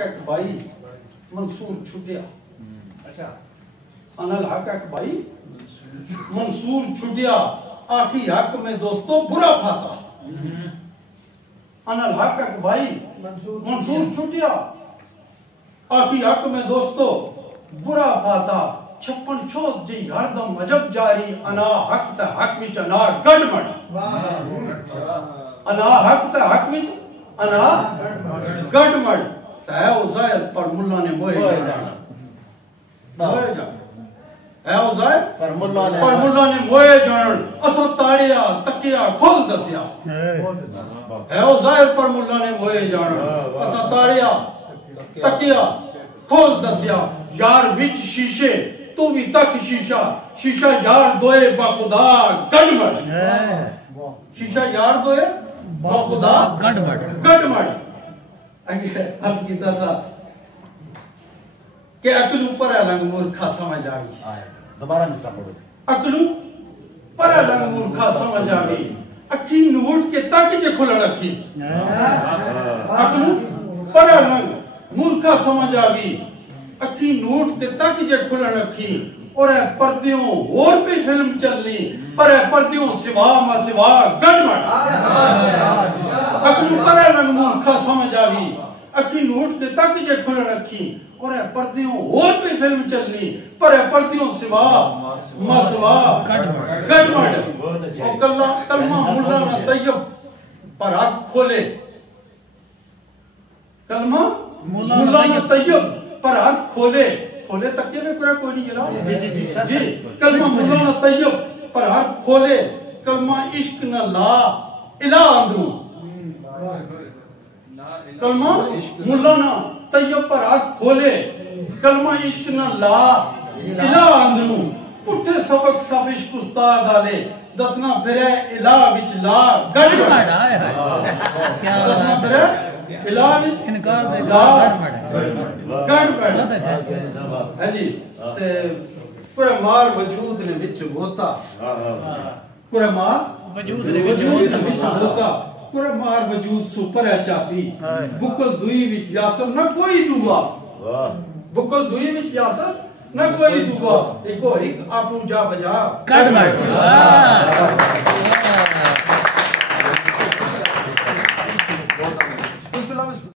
हक भाई मंसूर छुटिया। अच्छा अनल हक भाई मंसूर छुटिया, आखी हक में दोस्तों बुरा फाता। अनल हक भाई मंसूर छुटिया, आखी हक में दोस्तों बुरा फाता। छप्पन छोद जी हरदम अजब जारी, अना हक त हक विच अना गड़मड़। अना हक त हक विच अना गड़मड़। है उज़ैर पर मुल्ला ने मोए जाना। मोए जाना है उज़ैर पर मुल्ला ने मोए जान। असो ताड़िया तकिया खोल दसिया। है उज़ैर पर मुल्ला ने मोए जान। असो ताड़िया तकिया खोल दसिया। यार विच शीशे तू भी तक शीशा, शीशा यार दोए बाखुदा गड़मड़। शीशा यार दोए बाखुदा गड़मड़। आगे अर्ज कीता सा के अकलू पर लंग मूर्खा समझ आ गई। दोबारा मिसरा पढ़ो। अकलू पर लंग मूर्खा समझ आ गई, अखी नूट के तक जे खुल रखी। अकलू पर लंग मूर्खा समझ आ गई, अखी नूट के तक जे खुल रखी। और पर्दियों और भी फिल्म चलनी, पर पर्दियों सिवा मा सिवा गड़मड़। अकलू पर लंग मूर्खा समझ आ गई, अखी नूट के तक जे खुल रखी। और पर्दियों और भी फिल्म चलनी, पर पर्दियों सिवा मा सिवा गड़मड़। और कलमा मुल्ला ना तैयब पर हाथ खोले। कलमा मुल्ला ना तैयब पर हाथ खोले। खोले तकिए में कोई नहीं गिरा जी। कलमा मुल्ला ना तैयब पर हाथ खोले, कलमा इश्क न ला इला अंदरू। कलमा मुल्ला ना तैयब पर हाथ खोले, कलमा इश्क न ला इला अंदरू। पुठे सबक सब इश्क उस्ताद आले, दसना फिरे इला विच ला गड़मड़। दसना फिरे इला विच इनकार दे गड़मड़ है जी। ते पूरे मार वजूद ने विच होता, पूरे मार वजूद ने विच होता। पूरे मार वजूद सुपर है चाहती, बुकल दुई विच यासर न कोई दुआ। बुकल दुई विच यासर न कोई दुआ। देखो एक आपू जा बजा गड़मड़।